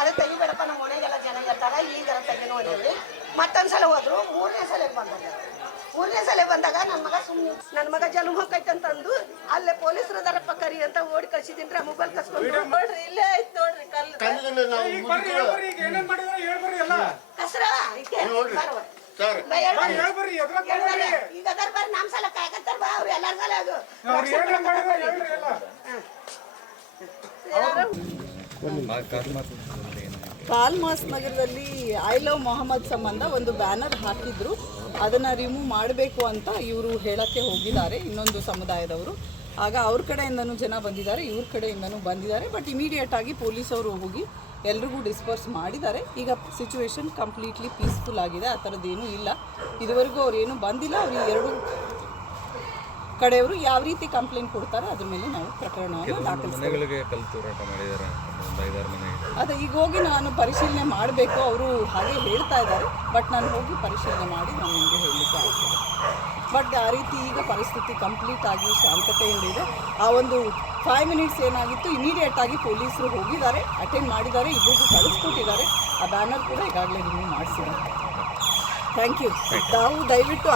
ಅದೇ ತೆಗಿಬೇಡಪ್ಪ ನಮ್ಮ ಮನೆಗೆಲ್ಲ ಜನ ಇರ್ತಾರ ಈಗ ತೆಗಿ ನೋಡಿ ಮತ್ತೊಂದ್ಸಲ ಹೋದ್ರು ಮೂರನೇ ಸಲ ಬಂದಾಗ ನನ್ನ ಮಗ ಜನ್ಮ ಹೋಗೈತೆ ಅಂತಂದು ಅಲ್ಲೇ ಪೊಲೀಸರು ಅದರಪ್ಪ ಕರಿ ಅಂತ ಓಡಿ ಕಳ್ಸಿದ್ದೀನಿ ಮೊಬೈಲ್ ಕಸ್ಕೊಂಡು ನೋಡ್ರಿ ಇಲ್ಲೇ ಐತ್ ನೋಡ್ರಿ ಕಸ್ರ ಈಗ ಅದರ ಬರ್ರಿ ನಮ್ ಸಲ ಕಾಯಕತ್ತಾರ ಬಾ ಅವ್ರು ಎಲ್ಲಾರ ಸಲ ಅದು ಕಾಲ್ಮಾಸ್ ನಗರದಲ್ಲಿ ಐ ಲವ್ ಮೊಹಮ್ಮದ್ ಸಂಬಂಧ ಒಂದು ಬ್ಯಾನರ್ ಹಾಕಿದ್ರು. ಅದನ್ನು ರಿಮೂವ್ ಮಾಡಬೇಕು ಅಂತ ಇವರು ಹೇಳಕ್ಕೆ ಹೋಗಿದ್ದಾರೆ ಇನ್ನೊಂದು ಸಮುದಾಯದವರು. ಆಗ ಅವ್ರ ಕಡೆಯಿಂದನೂ ಜನ ಬಂದಿದ್ದಾರೆ, ಇವ್ರ ಕಡೆಯಿಂದನೂ ಬಂದಿದ್ದಾರೆ. ಬಟ್ ಇಮಿಡಿಯೇಟ್ ಆಗಿ ಪೊಲೀಸವರು ಹೋಗಿ ಎಲ್ರಿಗೂ ಡಿಸ್ಪರ್ಸ್ ಮಾಡಿದ್ದಾರೆ. ಈಗ ಸಿಚುವೇಶನ್ ಕಂಪ್ಲೀಟ್ಲಿ ಪೀಸ್ಫುಲ್ ಆಗಿದೆ, ಆ ಥರದ್ದೇನೂ ಇಲ್ಲ. ಇದುವರೆಗೂ ಅವ್ರು ಏನೂ ಬಂದಿಲ್ಲ. ಅವ್ರು ಎರಡು ಕಡೆಯವರು ಯಾವ ರೀತಿ ಕಂಪ್ಲೇಂಟ್ ಕೊಡ್ತಾರೆ ಅದ್ರ ಮೇಲೆ ನಾವು ಪ್ರಕರಣವನ್ನು ದಾಖಲಿಸ್ತೀವಿ. ಅದೇ ಈಗ ಹೋಗಿ ನಾನು ಪರಿಶೀಲನೆ ಮಾಡಬೇಕು. ಅವರು ಹಾಗೆ ಹೇಳ್ತಾ ಇದ್ದಾರೆ, ಬಟ್ ನಾನು ಹೋಗಿ ಪರಿಶೀಲನೆ ಮಾಡಿ ನಾನು ನಿಮಗೆ ಹೇಳಲಿಕ್ಕೆ ಆಗ್ತದೆ. ಬಟ್ ಆ ರೀತಿ ಈಗ ಪರಿಸ್ಥಿತಿ ಕಂಪ್ಲೀಟ್ ಆಗಿ ಶಾಂತತೆಯಿಂದ ಇದೆ. ಆ ಒಂದು 5 ಮಿನಿಟ್ಸ್ ಏನಾಗಿತ್ತು, ಇಮಿಡಿಯೇಟ್ ಆಗಿ ಪೊಲೀಸರು ಹೋಗಿದ್ದಾರೆ, ಅಟೆಂಡ್ ಮಾಡಿದ್ದಾರೆ, ಇಬ್ಬರಿಗೂ ಕಳಿಸ್ಕೊಟ್ಟಿದ್ದಾರೆ. ಆ ಬ್ಯಾನರ್ ಕೂಡ ಈಗಾಗಲೇ ರಿಮೂವ್ ಮಾಡಿಸಿದ್ದಾರೆ. Thank you. ತಾವು ದಯವಿಟ್ಟು